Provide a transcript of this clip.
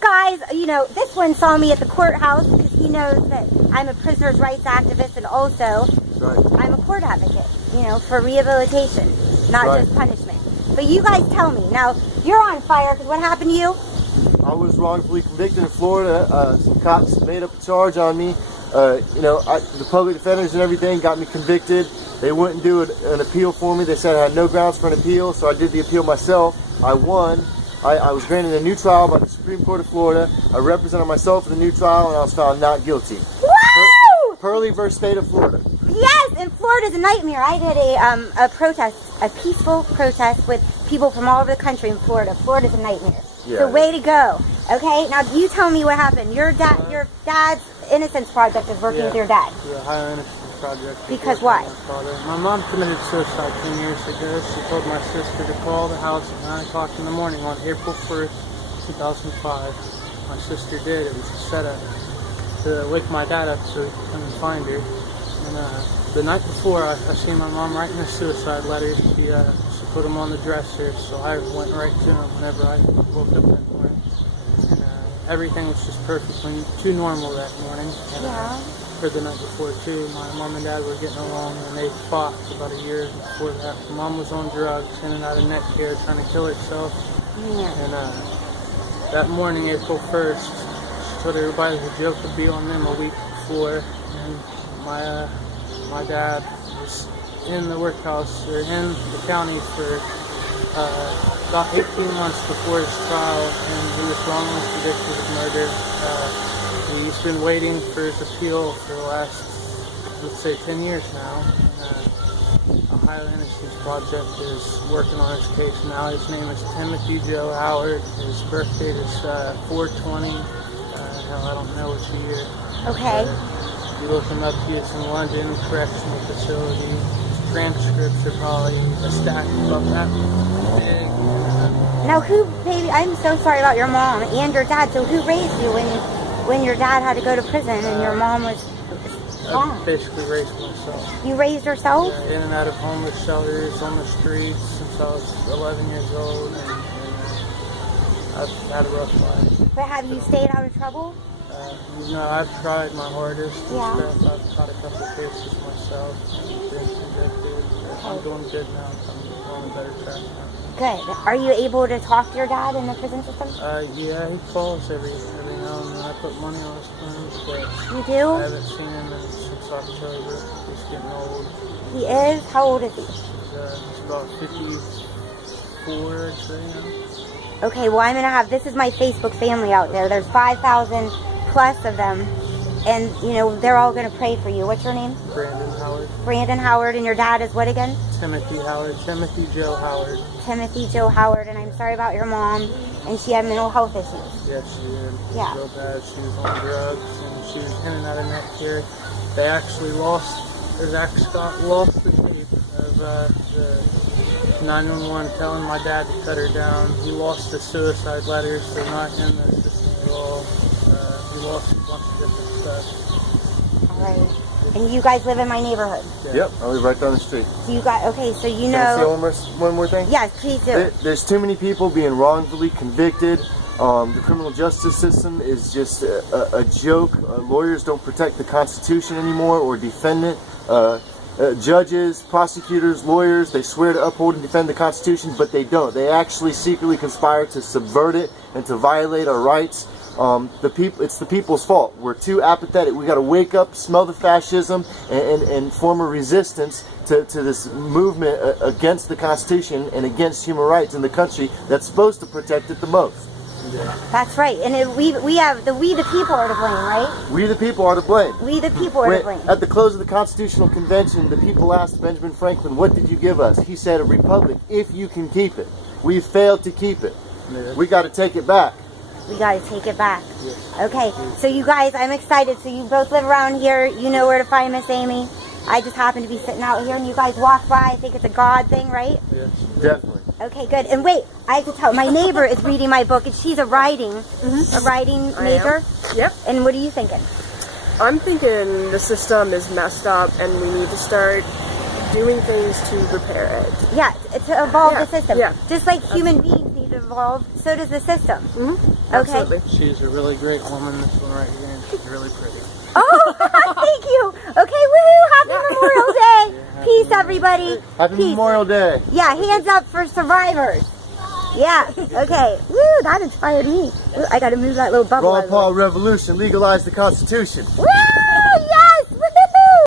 guys, you know, this one saw me at the courthouse because he knows that I'm a prisoner's rights activist and also I'm a court advocate, you know, for rehabilitation, not just punishment. But you guys tell me. Now, you're on fire because what happened to you? I was wrongfully convicted in Florida. Some cops made up a charge on me. You know, the public defenders and everything got me convicted. They wouldn't do an appeal for me. They said I had no grounds for an appeal, so I did the appeal myself. I won. I was granted a new trial by the Supreme Court of Florida. I represented myself in the new trial, and I was found not guilty. Woo! Purley versus State of Florida. Yes, and Florida's a nightmare. I did a protest, a peaceful protest with people from all over the country in Florida. Florida's a nightmare. Yeah. So way to go. Okay, now you tell me what happened. Your dad's Innocence Project is working with your dad. The Higher Innocence Project. Because why? My mom committed suicide 10 years ago. She told my sister to call the house at 9 o'clock in the morning on April 1st, 2005. My sister did. It was a setup to wake my dad up so he could come and find her. And the night before, I seen my mom writing a suicide letter. She put them on the dresser, so I went right to them whenever I woke up that morning. And everything was just perfectly too normal that morning. And, for the night before too, my mom and dad were getting along, and they fought for about a year before that. My mom was on drugs, in and out of net care, trying to kill herself. And that morning, April 1st, she told everybody the joke would be on them a week before, and my dad was in the workhouse, or in the county for about 18 months before his trial, and he was wrongly convicted of murder. He's been waiting for his appeal for the last, let's say, 10 years now. The Higher Innocence Project is working on his case now. His name is Timothy Joe Howard. His birth date is 4/20. I don't know which year. Okay. You look him up, he is in London Correctional Facility. His transcripts are probably a stack above that big. Now baby, I'm so sorry about your mom and your dad. So who raised you when your dad had to go to prison and your mom was gone? I basically raised myself. You raised yourself? Yeah, in and out of homeless shelters, on the streets since I was 11 years old, and I've had a rough life. But have you stayed out of trouble? No, I've tried my hardest and Yeah. stuff. I've caught a couple cases myself, been convicted. I'm doing good now. I'm on a better track now. Good. Are you able to talk to your dad in the prison system? Yeah, he calls every now and then. I put money on his phone, but You do? I haven't seen him since October. He's getting old. He is? How old is he? He's about 54, I'd say now. Okay, well, I'm going to have, this is my Facebook family out there. There's 5,000 plus of them. And, you know, they're all going to pray for you. What's your name? Brandon Howard. Brandon Howard. And your dad is what again? Timothy Howard. Timothy Joe Howard. Timothy Joe Howard. And I'm sorry about your mom. And she had mental health issues. Yes, she did. Yeah. Real bad. She was on drugs and she was in and out of net care. They actually lost the tape of the 911 telling my dad to cut her down. He lost the suicide letters. They're not in the system at all. He lost a bunch of different stuff. All right. And you guys live in my neighborhood? Yeah. Yep, I live right down the street. So you got, okay, so you Can I say know. one more thing? Yes, please do. There's too many people being wrongfully convicted. The criminal justice system is just a joke. Lawyers don't protect the Constitution anymore or defend it. Judges, prosecutors, lawyers, they swear to uphold and defend the Constitution, but they don't. They actually secretly conspire to subvert it and to violate our rights. It's the people's fault. We're too apathetic. We got to wake up, smell the fascism, and form a resistance to this movement against the Constitution and against human rights in the country that's supposed to protect it the most. Yeah. That's right. And we the people are to blame, right? We the people are to blame. We the people are to blame. At the close of the Constitutional Convention, the people asked Benjamin Franklin, "What did you give us?" He said, "A republic, if you can keep it." We failed to keep it. Yeah. We got to take it back. We got to take it back. Yes. Okay, so you guys, I'm excited. So you both live around here. You know where to find Miss Amy. I just happen to be sitting out here, and you guys walk by. I think it's a God thing, right? Yes, definitely. Okay, good. And wait, I have to tell. My neighbor is reading my book, and she's a writing major. Yep. And what are you thinking? I'm thinking the system is messed up, and we need to start doing things to repair it. Yeah, to evolve the system. Yeah. Just like human beings need to evolve, so does the system. Okay. Absolutely. She's a really great woman, this one right here, and she's really pretty. Oh, thank you. Okay, woohoo! Happy Memorial Day. Peace, everybody. Happy Peace. Memorial Day. Yeah, hands up for survivors. Yeah. Okay. Woo! That inspired me. Ooh, I got to move that little bubble. Ron Paul Revolution, legalize the Constitution. Woo!